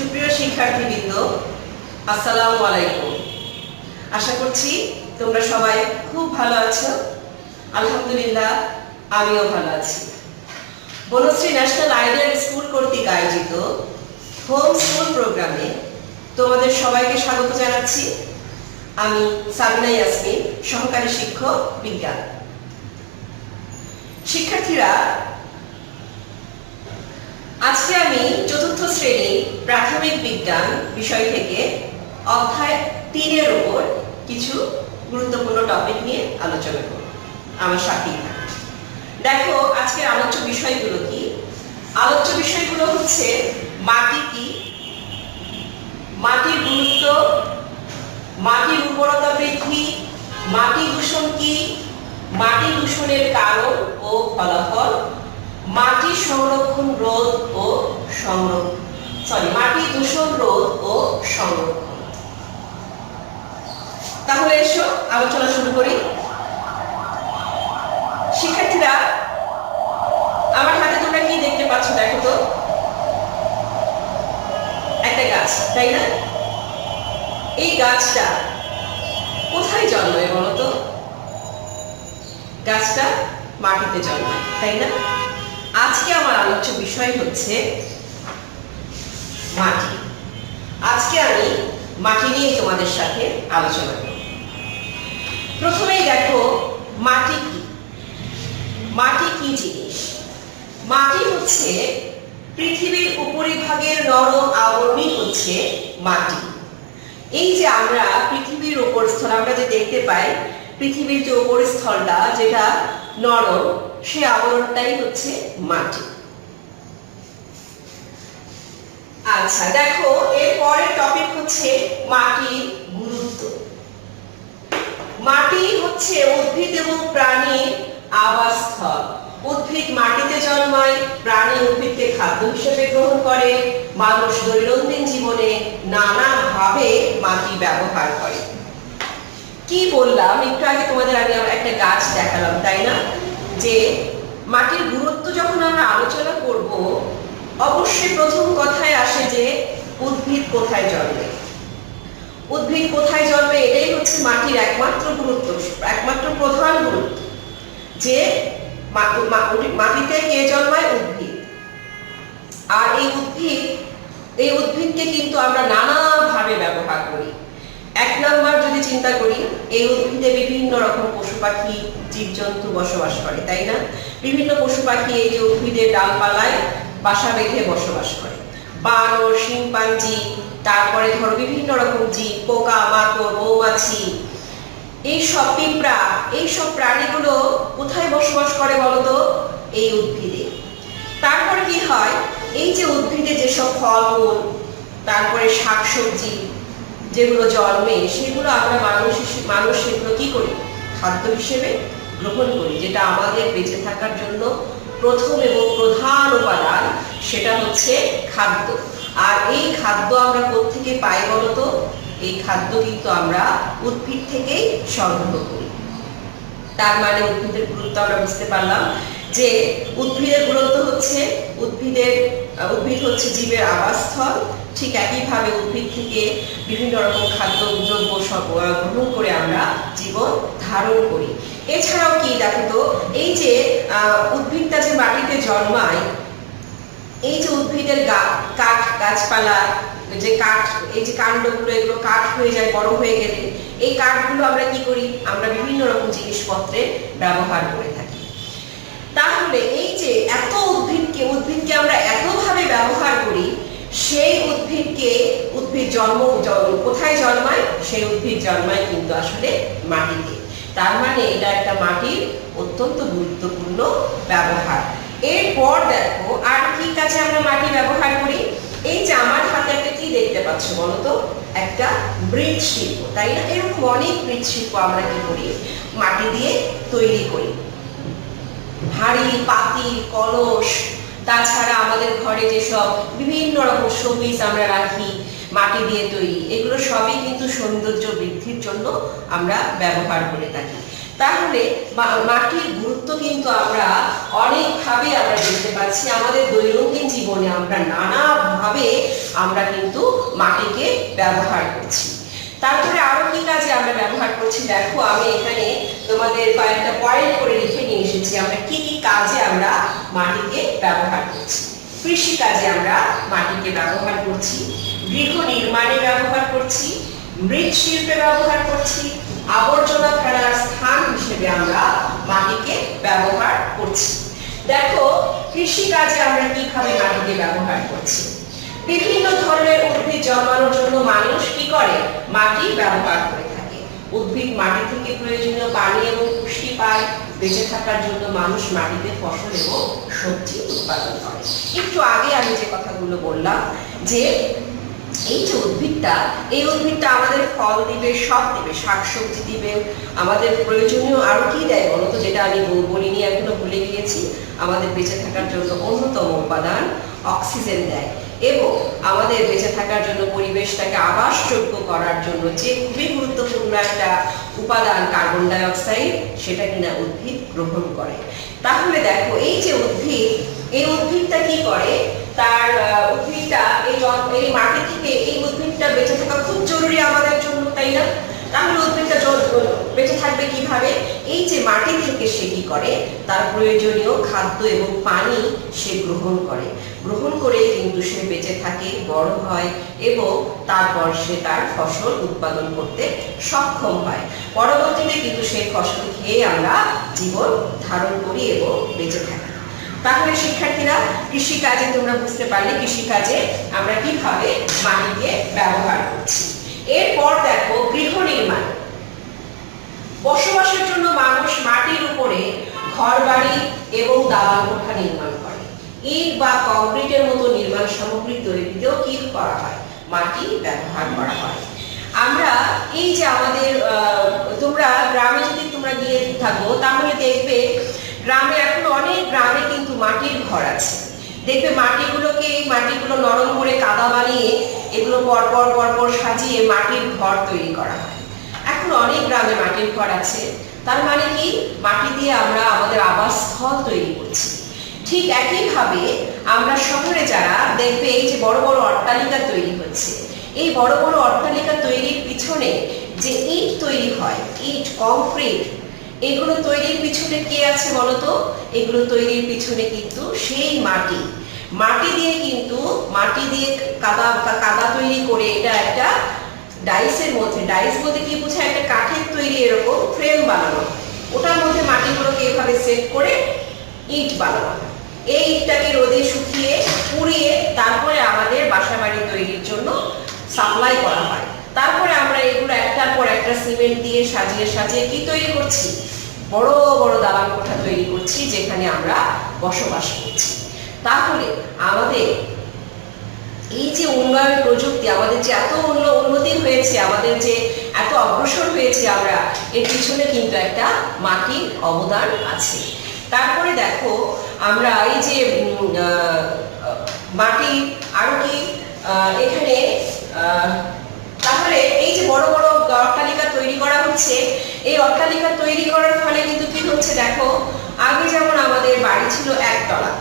সুপ্রিয় শিক্ষার্থীবৃন্দ, আসসালামু আলাইকুম। আশা করছি তোমরা সবাই খুব ভালো আছো। আলহামদুলিল্লাহ, আমিও ভালো আছি। বনশ্রী ন্যাশনাল আইডিয়াল স্কুল কর্তৃক আয়োজিত হোম স্কুল প্রোগ্রামে তোমাদের সবাইকে স্বাগত জানাচ্ছি। আমি সাবিনা ইয়াসমিন, সহকারী শিক্ষক বিজ্ঞান। শিক্ষার্থীরা, আজকে আমি চতুর্থ শ্রেণী প্রাথমিক বিজ্ঞান বিষয় থেকে অধ্যায় 3-এর উপর কিছু গুরুত্বপূর্ণ টপিক নিয়ে আলোচনা করব। আমার সাথেই থাকো। দেখো, আজকের আলোচ্য বিষয়গুলো কি? আলোচ্য বিষয়গুলো হচ্ছে মাটি কি, মাটির গুরুত্ব, মাটির উর্বরতা বৃদ্ধি, মাটি দূষণ কি, মাটি দূষণের কারণ ও ফলাফল, মাটি সংরক্ষণ রোধ ও মাটি দূষণ রোধ ও সংরক্ষণ। তাহলে এসো আলোচনা শুরু করি। শিক্ষার্থীরা, আমার হাতে তোমরা কি দেখতে পাচ্ছ? দেখো তো, একটা গাছ, তাই না? এই গাছটা কোথায় জন্মায় বলো তো? গাছটা মাটিতে জন্মায়, তাই না? আজকে আমার আলোচ্য বিষয় হচ্ছে মাটি। আজকে আমি মাটি নিয়ে তোমাদের সাথে আলোচনা করব। প্রথমেই দেখো, মাটি কি? মাটি কি জিনিস? মাটি হচ্ছে পৃথিবীর উপরিভাগের নরম আবরণই হচ্ছে মাটি। এই যে আমরা পৃথিবীর উপর স্থল আমরা যে দেখতে পাই, পৃথিবীর যে উপর স্থলটা যেটা নরম, সে আবরণটাই হচ্ছে মাটি। আচ্ছা, দেখো, এর পরের টপিক হচ্ছে মাটির গুরুত্ব। মাটি হচ্ছে উদ্ভিদ এবং প্রাণীর আবাসস্থল। উদ্ভিদ মাটিতে জন্মায়, প্রাণী উদ্ভিদকে খাদ্য হিসেবে গ্রহণ করে, মানুষ দৈনন্দিন জীবনে নানাভাবে মাটি ব্যবহার করে। কি বললাম একটু আগে তোমাদের? আমি একটা গাছ দেখালাম, তাই না? যে মাটির গুরুত্ব যখন আমরা আলোচনা করব, অবশ্যই প্রথম কথায় আসে যে উদ্ভিদ কোথায় জন্মে। উদ্ভিদ কোথায় জন্মে, এটাই হচ্ছে মাটির একমাত্র গুরুত্ব, একমাত্র প্রধান গুরুত্ব। যে মাটিতে কে জন্মায়? উদ্ভিদ। আর এই উদ্ভিদকে কিন্তু আমরা নানাভাবে ব্যবহার করি। এক নম্বর যদি চিন্তা করি, এই উদ্ভিদে বিভিন্ন রকম পশু পাখি জীবজন্তু বসবাস করে, তাই না? বিভিন্ন পশু পাখি এই যে উদ্ভিদের ডালপালায় বাসা বেঁধে বসবাস করে। বানর, শিম্পাঞ্জি, তারপরে ধরো বিভিন্ন রকম জীব, পোকা মাকড়, মৌমাছি, এইসব পিঁপড়া, এইসব প্রাণীগুলো কোথায় বসবাস করে বলতো? এই উদ্ভিদে। তারপরে কি হয়? এই যে উদ্ভিদে যেসব ফলমূল, তারপরে শাকসবজি যেগুলো জন্মে, সেগুলো আমরা মানুষ সেগুলো কি করি? খাদ্য হিসেবে গ্রহণ করি। যেটা আমাদের বেঁচে থাকার জন্য প্রথম এবং প্রধান উপাদান, সেটা হচ্ছে খাদ্য। আর এই খাদ্য আমরা কোত্থেকে পাই বলতো? এই খাদ্য কিন্তু আমরা উদ্ভিদ থেকেই সংগ্রহ করি। তার মানে উদ্ভিদের গুরুত্ব আমরা বুঝতে পারলাম যে উদ্ভিদের গুরুত্ব হচ্ছে উদ্ভিদ হচ্ছে জীবের আবাসস্থল। ঠিক একইভাবে উদ্ভিদ থেকে বিভিন্ন রকম খাদ্য দ্রব্য সব গ্রহণ করে আমরা জীবন ধারণ করি। এছাড়াও কি দেখো তো, এই যে উদ্ভিদটা যে মাটিতে জন্মায়, এই যে উদ্ভিদের কাঠ, গাছপালা, যে কাঠ, এই যে কাণ্ডগুলো, এগুলো কাঠ হয়ে যায় বড় হয়ে গেলে। এই কাঠগুলো আমরা কি করি? আমরা বিভিন্ন রকম জিনিসপত্রে ব্যবহার করে থাকি। তাহলে এই যে এত উদ্ভিদকে আমরা এতভাবে ব্যবহার করি, সেই উদ্ভিদ কোথায় জন্মায়? সেই উদ্ভিদ জন্মায় কিন্তু আসলে মাটিতে। তার মানে এটা একটা মাটির অত্যন্ত গুরুত্বপূর্ণ ব্যবহার। এরপর দেখো, আর কি কাজে আমরা মাটি ব্যবহার করি? এই যে আমার হাতে একটা কি দেখতে পাচ্ছ বলতো? একটা মৃৎশিল্প, তাই না? এরকম অনেক মৃৎশিল্প আমরা কি করি? মাটি দিয়ে তৈরি করি। হাঁড়ি, পাতি, কলস, তাছাড়া আমাদের ঘরে যেসব বিভিন্ন রকম শোপিস আমরা রাখি, মাটি দিয়ে তৈরি, এগুলো সবই কিন্তু সৌন্দর্য বৃদ্ধির জন্য আমরা ব্যবহার করে থাকি। তাহলে মাটির গুরুত্ব কিন্তু আমরা অনেকভাবে আমরা দেখতে পাচ্ছি আমাদের দৈনন্দিন জীবনে আমরা নানাভাবে আমরা কিন্তু মাটিকে ব্যবহার করছি। তারপরে আরো কি কাজে আমরা ব্যবহার করছি দেখো, আমি এখানে তোমাদের কয়েকটা পয়েন্ট করে লিখে নিয়ে এসেছি আমরা কি কি কাজে আমরা মাটিকে ব্যবহার করছি। কৃষি কাজে আমরা মাটিকে ব্যবহার করছি, গৃহ নির্মাণে ব্যবহার করছি, মৃৎশিল্পে ব্যবহার করছি, আবর্জনা ফেলার স্থান হিসেবে আমরা মাটিকে ব্যবহার করছি। দেখো কৃষি কাজে আমরা কিভাবে মাটিকে ব্যবহার করছি। বিভিন্ন ধরনের উদ্ভিদ জন্মানোর জন্য মানুষ কি করে, মাটি ব্যবহার করে থাকে। উদ্ভিদ মাটি থেকে প্রয়োজনীয় পানি এবং পুষ্টি পায়। বেঁচে থাকার জন্য মানুষ মাটিতে ফসল এবং সবজি উৎপাদন করে। একটু আগে আমি যে কথাগুলো বললাম যে এই যে উদ্ভিদটা, এই উদ্ভিদটা আমাদের ফল দিবে, সব দিবে, শাকসবজি দিবে, আমাদের প্রয়োজনীয় আরো কি দেয় বলতো, যেটা আমি বলিনি, এখনো ভুলে গিয়েছি। আমাদের বেঁচে থাকার জন্য অন্যতম উপাদান অক্সিজেন দেয় এবং আমাদের বেঁচে থাকার জন্য পরিবেশটাকে আবাসযোগ্য করার জন্য যে খুবই গুরুত্বপূর্ণ একটা উপাদান কার্বন ডাই অক্সাইড, সেটা কিনা উদ্ভিদ গ্রহণ করে। তাহলে দেখো এই যে উদ্ভিদ, এই উদ্ভিদটা কি করে, তার উদ্ভিদটা এই মাটি থেকে, এই উদ্ভিদটা বেঁচে থাকা খুব জরুরি আমাদের জন্য, তাই না? তাহলে উদ্ভিদটা বেঁচে থাকবে কিভাবে? এই যে মাটি থেকে সে কি করে, তার প্রয়োজনীয় খাদ্য এবং পানি সে গ্রহণ করে কিন্তু সে বেঁচে থাকে, বড় হয় এবং তারপর সে তার ফসল উৎপাদন করতে সক্ষম হয়। পরবর্তীতে কিন্তু সেই ফসল খেয়ে আমরা জীবন ধারণ করি এবং বেঁচে থাকি। তাহলে শিক্ষার্থীরা, কৃষি কাজে তোমরা বুঝতে পারলে কৃষি কাজে আমরা কিভাবে মাটিকে ব্যবহার করছি। এরপর দেখো গৃহ নির্মাণ। বসবাসের জন্য মানুষ মাটির উপরে ঘরবাড়ি এবং দালান কোঠা নির্মাণ করে। ইট বা কংক্রিটের মতো নির্মাণ সামগ্রী তৈরিতেও কি করা হয়, মাটি ব্যবহার করা হয়। আমরা এই যে আমাদের তোমরা গ্রামে যদি তোমরা গিয়ে থাকো তাহলে দেখবে গ্রামে এখন অনেক গ্রামে কিন্তু মাটির ঘর আছে। দেখবে এই মাটিগুলো নরম করে কাদা বানিয়ে এগুলো পরপর সাজিয়ে মাটির ঘর তৈরি করা হয়। এখন অনেক গ্রামে মাটির ঘর আছে, তার মানে কি, মাটি দিয়ে আমরা আমাদের আবাসস্থল তৈরি করছি। ঠিক একইভাবে আমরা শহরে যারা দেখবে এই যে বড় বড় অট্টালিকা তৈরি হচ্ছে, এই বড় বড় অট্টালিকা তৈরির পিছনে যে ইট তৈরি হয়, ইট, কংক্রিট, এগুলো তৈরির পিছনে কে আছে বলতো? এগুলো তৈরির পিছনে কিন্তু সেই মাটি দিয়ে কাদা তৈরি করে, এটা একটা ডাইসের মধ্যে, ডাইস বলতে কি বোঝায়, একটা কাঠের তৈরি এরকম ফ্রেম বানানো, ওটার মধ্যে মাটিগুলোকে এভাবে সেট করে ইট বানানো। এই ইটটাকে রোদে শুকিয়ে পুড়িয়ে তারপরে আমাদের বাসাবাড়ি তৈরির জন্য সাপ্লাই করা হয়। তারপরে আমরা এগুলো একটার পর একটা সিমেন্ট দিয়ে সাজিয়ে কি তৈরি করছি, বড় বড় দালান কোঠা তৈরি করছি, যেখানে আমরা বসবাস করছি। তাহলে আমাদের এই যে উন্নয়ন প্রযুক্তি, আমাদের যে এত উন্নতি হয়েছে, আমাদের যে এত অগ্রসর হয়েছে আমরা, এর পিছনে কিন্তু একটা মাটির অবদান আছে। তারপরে দেখো আমরা এই যে মাটি আরো কি এখানে, তাহলে এই যে বড় বড় অট্টালিকা তৈরি করা হচ্ছে, এই অট্টালিকা তৈরি করার ফলে কিন্তু কি হচ্ছে দেখো, আগে যেমন আমাদের বাড়ি ছিল একতলা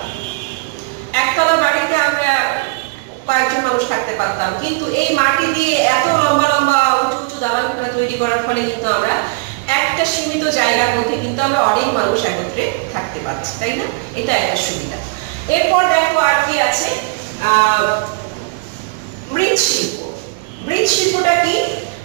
বাড়িতে আমরা কয়েকজন মানুষ থাকতে পারতাম, কিন্তু এই মাটি দিয়ে এত লম্বা লম্বা উঁচু দালান কোঠা তৈরি করার ফলে কিন্তু আমরা একটা সীমিত জায়গার মধ্যে কিন্তু আমরা অনেক মানুষ একত্রে থাকতে পারছি, তাই না? এটা একটা সুবিধা। এরপর দেখো আর কি আছে, মৃৎশিল্পটা কি?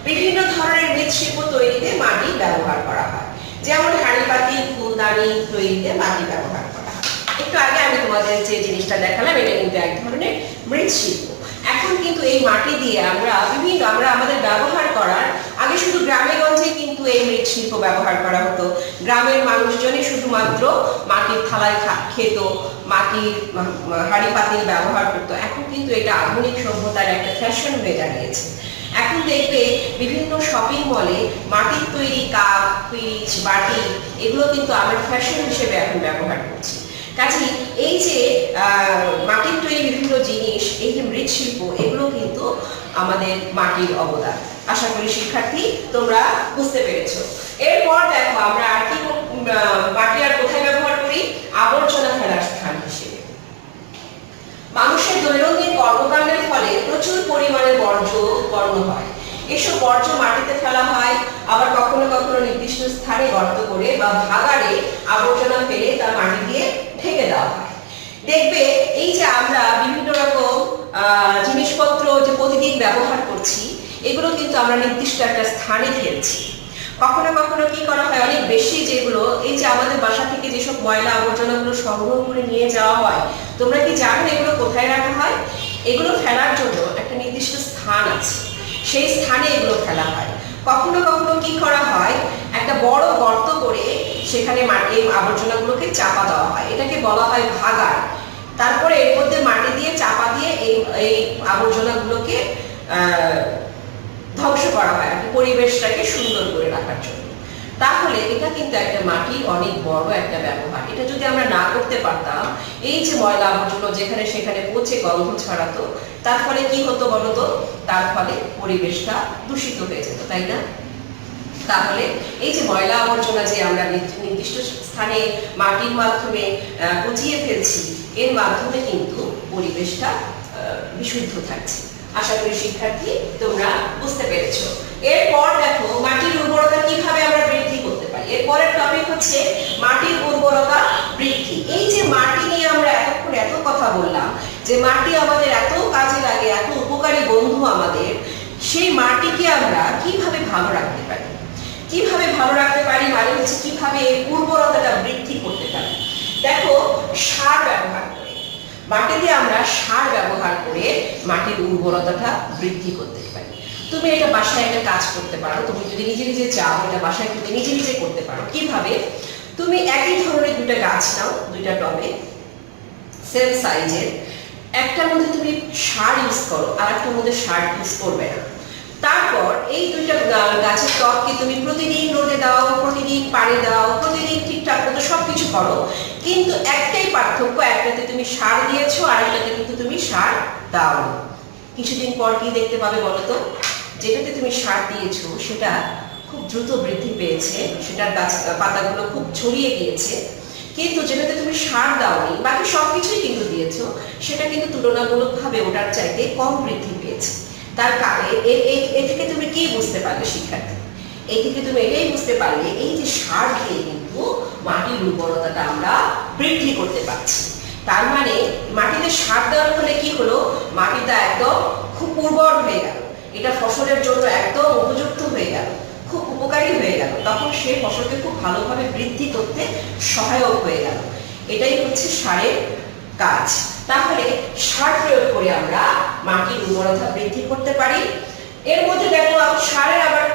বিভিন্ন ধরনের মৃৎশিল্প তৈরিতে মাটি ব্যবহার করা হয়। যেমন হাঁড়ি পাতিল, ফুলদানি তৈরিতে মাটি ব্যবহার করা হয়। একটু আগে আমি তোমাদের যে জিনিসটা দেখালাম, এটা কিন্তু এক ধরনের মৃৎশিল্প। এখন কিন্তু এই মাটি দিয়ে আমরা আমাদের ব্যবহার করার, আগে শুধু গ্রামে গঞ্জে কিন্তু এই মৃৎশিল্প ব্যবহার করা হতো। গ্রামের মানুষজনই শুধুমাত্র মাটির থালায় খেত, মাটির হাঁড়ি পাতিল ব্যবহার করতো। এখন কিন্তু এটা আধুনিক সভ্যতার একটা ফ্যাশন হয়ে দাঁড়িয়েছে। এখন দেখবে বিভিন্ন শপিং মলে মাটির তৈরি কাপ, পিরিচ, বাটি, এগুলো কিন্তু আমরা ফ্যাশন হিসেবে এখন ব্যবহার করছি। কাজেই এই যে মাটির তৈরি বিভিন্ন জিনিস, এই যে মৃৎশিল্প, এগুলো কিন্তু আমাদের মাটির অবদান। আশা করি শিক্ষার্থী তোমরা বুঝতে পেরেছো। এরপর দেখো আমরা আর কি মাটি আর কোথায় ব্যবহার করি, আবর্জনা ভাগাড়ে গর্ত করে বা ভাগাড়ে আবর্জনা ফেলে তা মাটি দিয়ে ঢেকে দেওয়া হয়। দেখবে এই যে আমরা বিভিন্ন রকম জিনিসপত্র যে প্রতিদিন ব্যবহার করছি, এগুলো কিন্তু আমরা নির্দিষ্ট একটা স্থানে ফেলছি। কখনো কখনো কি করা হয়, অনেক বেশি যেগুলো এই যে আমাদের বাসা থেকে যেসব ময়লা আবর্জনাগুলো সংগ্রহ করে নিয়ে যাওয়া হয়, তোমরা কি জানো এগুলো কোথায় রাখা হয়? এগুলো ফেলার জন্য একটা নির্দিষ্ট স্থান আছে, সেই স্থানে এগুলো ফেলা হয়। কখনো কখনো কি করা হয়, একটা বড় গর্ত করে সেখানে মাটি আবর্জনাগুলোকে চাপা দেওয়া হয়, এটাকে বলা হয় ভাগাড়। তারপরে এর মধ্যে মাটি দিয়ে চাপা দিয়ে এই আবর্জনাগুলোকে ধ্বংস করা হয় আর কি, পরিবেশটাকে সুন্দর করে রাখার জন্য। তাহলে এটা কিন্তু একটা মাটির অনেক বড় একটা ব্যবহার। এটা যদি আমরা না করতে পারতাম, এই যে ময়লা আবর্জনা যেখানে সেখানে পচে গন্ধ ছড়াতো, তার ফলে কি হতো বলতো? তার ফলে পরিবেশটা দূষিত হয়ে যেত, তাই না? তাহলে এই যে ময়লা আবর্জনা যে আমরা নির্দিষ্ট স্থানে মাটির মাধ্যমে পচিয়ে ফেলছি, এর মাধ্যমে কিন্তু পরিবেশটা বিশুদ্ধ থাকছে। আশা করি শিক্ষার্থী তোমরা বুঝতে পেরেছো। এরপর দেখো মাটির উর্বরতা কিভাবে আমরা বৃদ্ধি করতে পারি। এরপরের টপিক হচ্ছে মাটির উর্বরতা বৃদ্ধি। এই যে মাটি নিয়ে আমরা এতক্ষণ এত কথা বললাম, যে মাটি আমাদের এত কাজে লাগে, এত উপকারী বন্ধু আমাদের, সেই মাটিকে আমরা কিভাবে ভালো রাখতে পারি? কিভাবে ভালো রাখতে পারি মানে হচ্ছে কিভাবে উর্বরতাটা বৃদ্ধি করতে পারি। দেখো, সার ব্যবহার করে, মাটিতে আমরা সার ব্যবহার করে মাটির উর্বরতাটা বৃদ্ধি করতে পারি। তুমি এটা বাসায় একটা কাজ করতে পারো, তুমি যদি নিজে নিজে চাও এটা বাসায় তুমি নিজে নিজে করতে পারো। কিভাবে? তুমি একই ধরনের দুটো গাছ নাও, দুইটা টবে, সেম সাইজের, একটার মধ্যে তুমি সার ইউজ করো আর একটার মধ্যে সার ইউজ করবে না। তারপর এই দুইটা গাছের টবকে তুমি প্রতিদিন রোদে দাও, প্রতিদিন পানি দাও, প্রতিদিন ঠিকঠাক মতো সবকিছু করো, কিন্তু একটাই পার্থক্য, একটাতে তুমি সার দিয়েছো আর একটাতে কিন্তু তুমি সার দাও। কিছুদিন পর কি দেখতে পাবে বলো তো? যেটাতে তুমি সার দিয়েছো সেটা খুব দ্রুত বৃদ্ধি পেয়েছে, সেটার গাছ পাতাগুলো খুব ছড়িয়ে গিয়েছে, কিন্তু যেটাতে তুমি সার দাওনি, বাকি সবকিছুই কিন্তু দিয়েছো, সেটা কিন্তু তুলনামূলকভাবে ওটার চাইতে কম বৃদ্ধি পেয়েছে। তার কারণে এ থেকে তুমি কি বুঝতে পারলে শিক্ষার্থী? এই থেকে তুমি এটাই বুঝতে পারলে এই যে সার দিয়ে কিন্তু মাটির উর্বরতাটা আমরা বৃদ্ধি করতে পারছি। তার মানে মাটিতে সার দেওয়ার ফলে কি হলো? মাটিটা একদম খুব উর্বর হয়ে গেল, এটা ফসলের জন্য একদম উপযুক্ত হয়ে গেল, খুব উপকারী হয়ে গেল, তখন সে ফসলকে খুব ভালোভাবে বৃদ্ধি করতে সহায়ক হয়ে গেল। এটাই হচ্ছে সারের কাজ। তাহলে সার প্রয়োগ করে আমরা মাটির উর্বরতা বৃদ্ধি করতে পারি। এর মধ্যে দেখো সারের আবার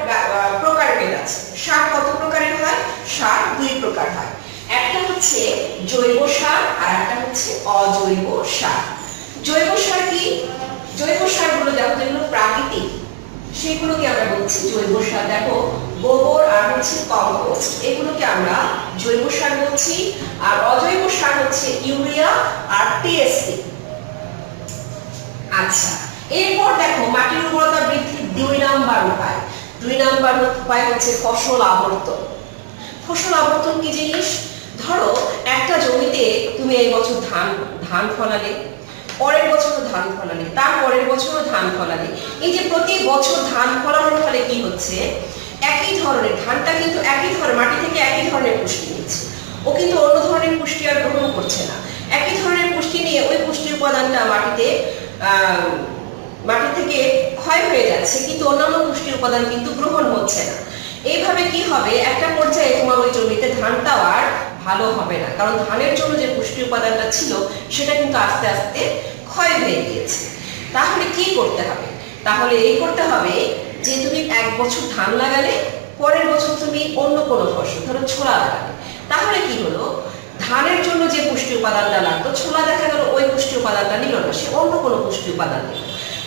প্রকারভেদ আছে। সার কত প্রকারের হয়? সার দুই প্রকার হয়, একটা হচ্ছে জৈব সার আর একটা হচ্ছে অজৈব সার। জৈব সার কি? জৈব সারগুলো যেগুলো প্রাকৃতিক, সেগুলোকে আমরা বলছি জৈব সার। দেখো, গোবর আর হচ্ছে কম্পোস্ট, এগুলোকে আমরা জৈব সার বলছি। আর অজৈব সার হচ্ছে ইউরিয়া আর টিএসপি। আচ্ছা, এরপর দেখো মাটির উর্বরতা বৃদ্ধির দুই নাম্বার উপায় হচ্ছে ফসল আবর্তন। ফসল আবর্তন কি জিনিস? ধরো একটা জমিতে তুমি এই বছর ধান ফলালে, পরের বছরও ধান ফলালে, তার পরের বছরও ধান ফলালে। এই যে প্রতি বছর ধান ফলানোর ফলে কি হচ্ছে? একই ধরনের ধানটা কিন্তু একই ধরনের মাটি থেকে একই ধরনের পুষ্টি নিচ্ছে, ও কিন্তু অন্য ধরনের পুষ্টি আর গ্রহণ করছে না। একই ধরনের পুষ্টি নিয়ে ওই পুষ্টি উপাদানটা মাটি থেকে ক্ষয় হয়ে যাচ্ছে, কিন্তু অন্যান্য পুষ্টি উপাদান কিন্তু গ্রহণ হচ্ছে না। এইভাবে কি হবে? একটা পর্যায়ে তোমার ওই জমিতে ধানটাও আর ভালো হবে না, কারণ ধানের জন্য যে পুষ্টি উপাদানটা ছিল সেটা কিন্তু আস্তে আস্তে ক্ষয় হয়ে গিয়েছে। তাহলে কি করতে হবে? তাহলে এই করতে হবে যে তুমি এক বছর ধান লাগালে, পরের বছর তুমি অন্য কোনো ফসল, ধরো ছোলা লাগালে, তাহলে কি হলো? ধানের জন্য যে পুষ্টি উপাদানটা লাগতো, ছোলা দেখা গেল ওই পুষ্টি উপাদানটা নিল না, সে অন্য কোনো পুষ্টি উপাদান নিল।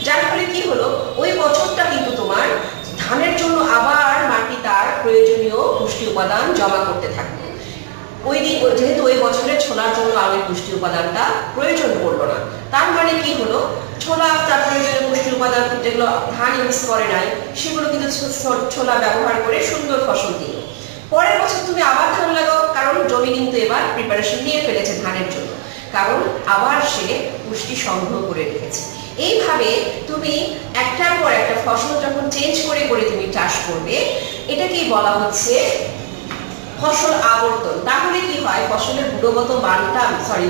যার ফলে কি হলো? ওই বছরটা কিন্তু তোমার ধানের জন্য আবার মাটি তার প্রয়োজনীয় পুষ্টি উপাদান জমা করতে থাকবে। যেহেতু ওই বছরের ছোলার জন্য আর ওই পুষ্টি উপাদানটা প্রয়োজন পড়লো না, তার মানে কি হলো? ছোলা তার প্রয়োজনীয় পুষ্টি উপাদান যেগুলো ধান ইউজ করে নাই, সেগুলো কিন্তু ছোলা ব্যবহার করে সুন্দর ফসল দিল। পরের বছর তুমি আবার ধান লাগাও, কারণ জমি কিন্তু এবার প্রিপারেশন নিয়ে ফেলেছে ধানের জন্য, কারণ আবার সে পুষ্টি সংগ্রহ করে রেখেছে। এইভাবে তুমি একটার পর একটা ফসল যখন চেঞ্জ করে করে তুমি চাষ করবে, এটাকেই বলা হচ্ছে ফসল আবর্তন, তাহলে কি হয়, ফসলের গুণগত মানটা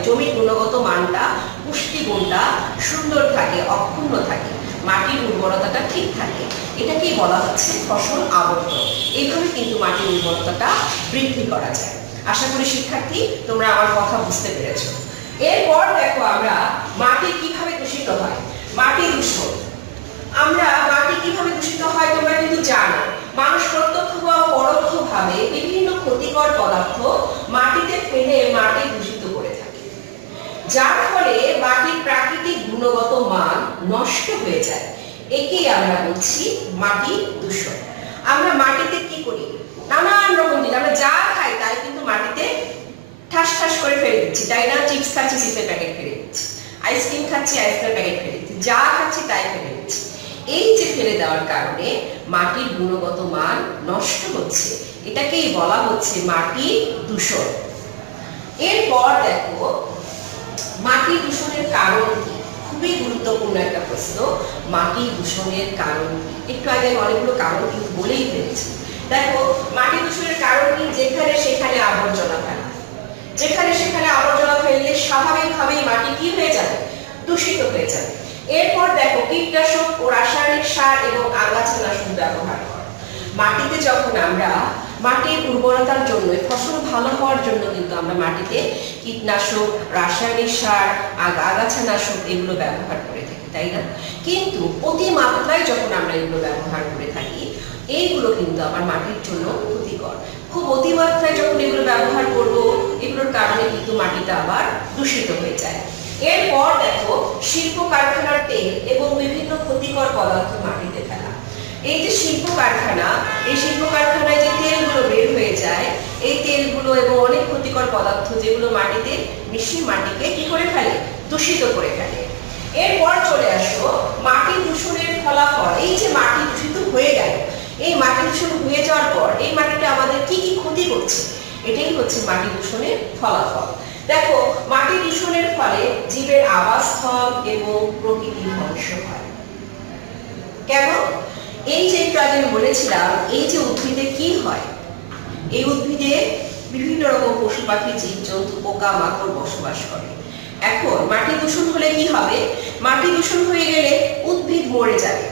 জমির গুণগত মানটা, পুষ্টি গুণটা সুন্দর থাকে, অক্ষুণ্ণ থাকে, মাটির উর্বরতাটা ঠিক থাকে। এটাকেই বলা হচ্ছে ফসল আবর্তন। এইভাবে কিন্তু মাটির উর্বরতাটা বৃদ্ধি করা যায়। আশা করি শিক্ষার্থী তোমরা আমার কথা বুঝতে পেরেছো। এরপর দেখো আমরা মাটি কিভাবে দূষিত হয়। মাটি দূষণ, আমরা মাটি কিভাবে দূষিত হয় তোমরা কিন্তু জানো। মানুষ প্রত্যক্ষ বা পরোক্ষভাবে বিভিন্ন ক্ষতিকর পদার্থ মাটিতে ফেলে মাটি দূষিত করে থাকে, যার ফলে মাটির প্রাকৃতিক গুণগত মান নষ্ট হয়ে যায়। একেই আমরা বলছি মাটি দূষণ। আমরা মাটিতে কি করি, নানান রকম জিনিস, আমরা যা খাই তাই কিন্তু মাটিতে ঠাস ঠাস করে ফেলে দিচ্ছি, তাই না? চিপস খাচ্ছি, চিপসের প্যাকেট ফেলে দিচ্ছি, আইসক্রিম খাচ্ছি, আইসক্রিমের প্যাকেট ফেলে দিচ্ছি, যা খাচ্ছি তাই ফেলে দিচ্ছি। এই যে ফেলে দেওয়ার কারণে মাটির গুণগত মান নষ্ট হচ্ছে, এটাকেই বলা হচ্ছে মাটি দূষণ। এরপর দেখো মাটি দূষণের কারণ কি, খুবই গুরুত্বপূর্ণ একটা প্রশ্ন। মাটি দূষণের কারণ কি? একটু আগে অনেকগুলো কারণ কিন্তু বলেই ফেলেছি। দেখো মাটি দূষণের কারণ কি, যেখানে সেখানে আবর্জনা ফেলা, যেখানে সেখানে আবর্জনা ফেললে স্বাভাবিকভাবেই মাটি কি হয়ে যাবে, দূষিত হয়ে যাবে। এরপর দেখো কীটনাশক ও রাসায়নিক সার এবং আগাছানাশক ব্যবহার করা। মাটিতে যখন আমরা মাটির উর্বরতার জন্য, ফসল ভালো হওয়ার জন্য কিন্তু আমরা মাটিতে কীটনাশক, রাসায়নিক সার, আগাছানাশক এগুলো ব্যবহার করে থাকি, তাই না? কিন্তু অতিমাত্রায় যখন আমরা এগুলো ব্যবহার করে থাকি, এইগুলো কিন্তু আবার মাটির জন্য ক্ষতিকর। খুব অতিমাত্রায় যখন এগুলো ব্যবহার করব, এগুলোর কারণে কিন্তু মাটিটা আবার দূষিত হয়ে যায়। এরপর দেখো শিল্প কারখানার তেল এবং বিভিন্ন ক্ষতিকর পদার্থ মাটিতে ফেলা। এই যে শিল্প কারখানা, এই শিল্প কারখানায় যে তেলগুলো বের হয়ে যায়, এই তেলগুলো এবং অনেক ক্ষতিকর পদার্থ যেগুলো মাটিতে মিশিয়ে মাটিকে কি করে ফেলে, দূষিত করে ফেলে। এরপর চলে আসো মাটি দূষণের ফলাফল। এই যে মাটি দূষিত হয়ে গেল, এই মাটি দূষণ হয়ে যাওয়ার পর এই মাটিটা আমাদের কি কি ক্ষতি করছে, এটাই হচ্ছে মাটি দূষণের ফলাফল। দেখো মাটি দূষণের ফলে জীবের আবাসস্থল এবং প্রকৃতি ধ্বংস হয়। কেন? এই যে একটু আগে বলেছিলাম, এই যে উদ্ভিদে কি হয়, এই উদ্ভিদে বিভিন্ন রকম পশু পাখি, জীবজন্তু, পোকা মাকড় বসবাস করে। এখন মাটি দূষণ হলে কি হবে, মাটি দূষণ হয়ে গেলে উদ্ভিদ মরে যাবে,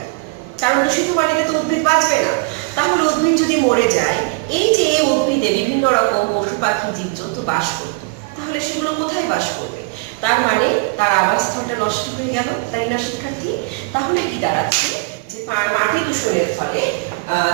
কারণ দূষিত মাটিতে তো উদ্ভিদ বাঁচবে না। তাহলে উদ্ভিদ যদি মরে যায়, এই যে এই উদ্ভিদে বিভিন্ন রকম পশু পাখি, জীবজন্তু বাস করত, তাহলে সেগুলো কোথায় বাস করবে? তার মানে তার আবাসস্থলটা নষ্ট হয়ে গেল, তাই না শিক্ষার্থী? তাহলে কি দাঁড়াচ্ছে, যে মাটি দূষণের ফলে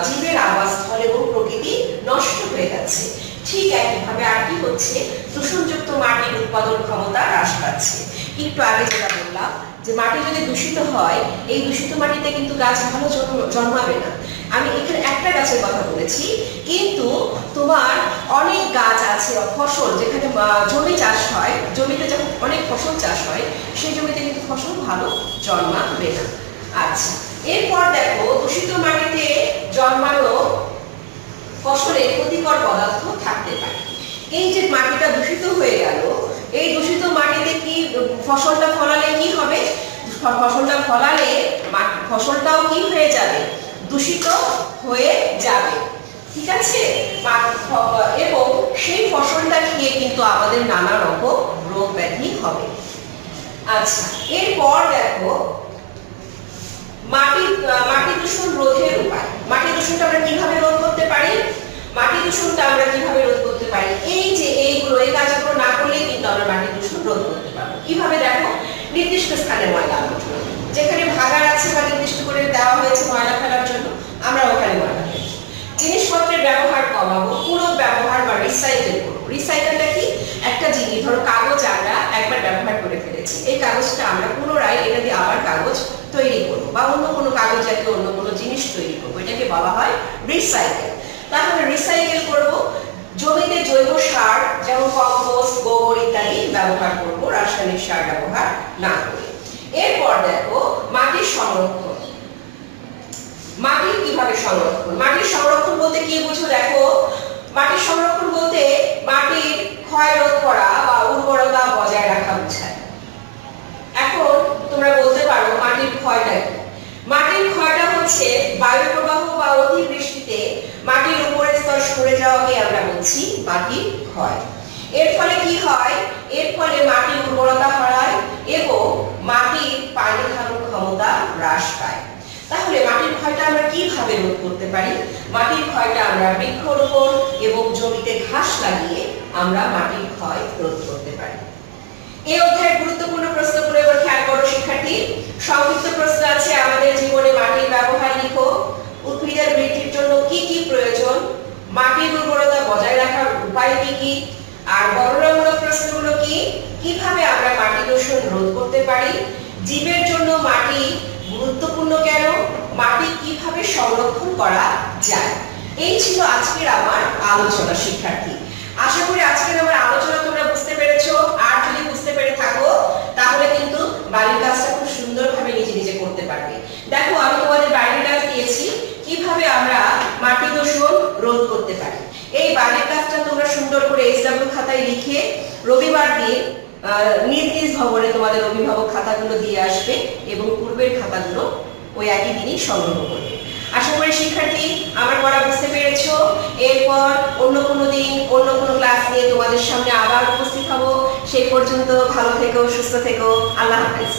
জীবের আবাসস্থল এবং প্রকৃতি নষ্ট হয়ে যাচ্ছে। ঠিক একইভাবে আর কি হচ্ছে, দূষণযুক্ত মাটির উৎপাদন ক্ষমতা হ্রাস পাচ্ছে। একটু আগে যেটা বললাম, যে মাটি যদি দূষিত হয়, এই দূষিত মাটিতে কিন্তু গাছ ভালো জন্মাবে না। আমি এখানে একটা গাছের কথা বলেছি, কিন্তু তোমার অনেক গাছ আছে, ফসল যেখানে জমি চাষ হয়, জমিতে যখন অনেক ফসল চাষ হয়, সেই জমিতে কিন্তু ফসল ভালো জন্মাবে না। আচ্ছা, এরপর দেখো দূষিত মাটিতে জন্মানো ফসলে ক্ষতিকর পদার্থ থাকতে পারে। এই যে মাটিটা দূষিত হয়ে গেল, এই দূষিত মাটিতে কি ফসলটা ফলালে কি হবে, ফসলটা ফলালে ফসলটাও কি হয়ে যাবে, দূষিত হয়ে যাবে, ঠিক আছে? এবং সেই ফসলটা খেয়ে কিন্তু আমাদের নানা রকম রোগ ব্যাধি হবে। আচ্ছা, এরপর দেখো মাটি দূষণ রোধের উপায়। মাটি দূষণটা আমরা কিভাবে রোধ করতে পারি? মাটি দূষণটা আমরা কিভাবে রোধ করতে পারি, এই যে এইগুলো, এই কাজগুলো না করলেই কিন্তু আমরা মাটি দূষণ রোধ করতে পারবো। কিভাবে? দেখো নির্দিষ্ট স্থানে ময়লা আবর্জনা, যেখানে ভাগাড় আছে বা নির্দিষ্ট করে দেওয়া হয়েছে ময়লা ফেলার জন্য, আমরা ওখানে ময়লা ফেলবো। জিনিসপত্রের ব্যবহার কমাবো, পুরো ব্যবহার বা রিসাইকেল করবো। রিসাইকেলটা কি? একটা জিনিস, ধরো কাগজ আমরা একবার ব্যবহার করে ফেলেছি, এই কাগজটা আমরা পুনরায় এটা দিয়ে আবার কাগজ তৈরি করবো, বা অন্য কোনো কাগজ জাতীয় অন্য কোনো জিনিস তৈরি করবো, এটাকে বলা হয় রিসাইকেল। তাহলে রিসাইকেল করব। জমিতে জৈব সার যেমন কম্পোস্ট, গোবর ইত্যাদি ব্যবহার করব, রাসায়নিক সার ব্যবহার না করে। এরপর দেখো মাটির সংরক্ষণ। মাটি কিভাবে সংরক্ষণ? মাটির সংরক্ষণ বলতে কি বুঝো? দেখো মাটির সংরক্ষণ বলতে মাটির ক্ষয় রোধ করা বা উর্বরতা বজায় রাখা বোঝায়। এখন তোমরা বলতে পারো মাটির ক্ষয়টা কি? মাটির ক্ষয়টা হচ্ছে বায়ু প্রবাহ বা অতিবৃষ্টিতে মাটির উপরের স্তর সরে যাওয়াকে আমরা বলছি ফলে মাটির উর্বরতা হারায় এবং মাটির পানি ধারণ ক্ষমতা হ্রাস পায়। তাহলে মাটির ক্ষয়টা আমরা কিভাবে রোধ করতে পারি? মাটির ক্ষয়টা আমরা বৃক্ষরোপণ এবং জমিতে ঘাস লাগিয়ে আমরা মাটির ক্ষয় রোধ করতে পারি। এই অধ্যায়ের গুরুত্বপূর্ণ প্রশ্নগুলো এবার খেয়াল করো শিক্ষার্থী। সংক্ষিপ্ত প্রশ্ন আছে, আমাদের জীবনে মাটির ব্যবহার লিখো, উদ্ভিদের বৃদ্ধির জন্য কি কি প্রয়োজন, মাটির উর্বরতা বজায় রাখার উপায় কি কি, আর বর্ণনামূলক প্রশ্নগুলো কি, কিভাবে আমরা মাটি দূষণ রোধ করতে পারি, জীবের জন্য মাটি গুরুত্বপূর্ণ কেন, মাটি কিভাবে সংরক্ষণ করা যায়। এই ছিল আজকের আমার আলোচনা শিক্ষার্থী। আশা করি আজকের আমার আলোচনা তোমরা বুঝতে পেরেছো। আর যদি বুঝতে পেরে থাকো তাহলে কিন্তু বাড়ির কাজটা খুব সুন্দরভাবে নিজে নিজে করতে পারবে। দেখো আমি তোমাদের বাড়ির কাজ দিয়েছি কিভাবে আমরা মাটি দূষণ রোধ করতে পারি। এই বাড়ির কাজটা তোমরা সুন্দর করে SW খাতায় লিখে রবিবার দিন নিজ নিজ ভবনে তোমাদের অভিভাবক খাতাগুলো দিয়ে আসবে এবং পূর্বের খাতাগুলো ওই একই দিনই সংগ্রহ করবে। আশা করি শিক্ষার্থী আমার পড়া বুঝতে পেরেছো। এরপর অন্য কোনো দিন অন্য কোনো ক্লাস নিয়ে তোমাদের সামনে আবার উপস্থিত হব। সেই পর্যন্ত ভালো থেকো, সুস্থ থেকো। আল্লাহ হাফেজ।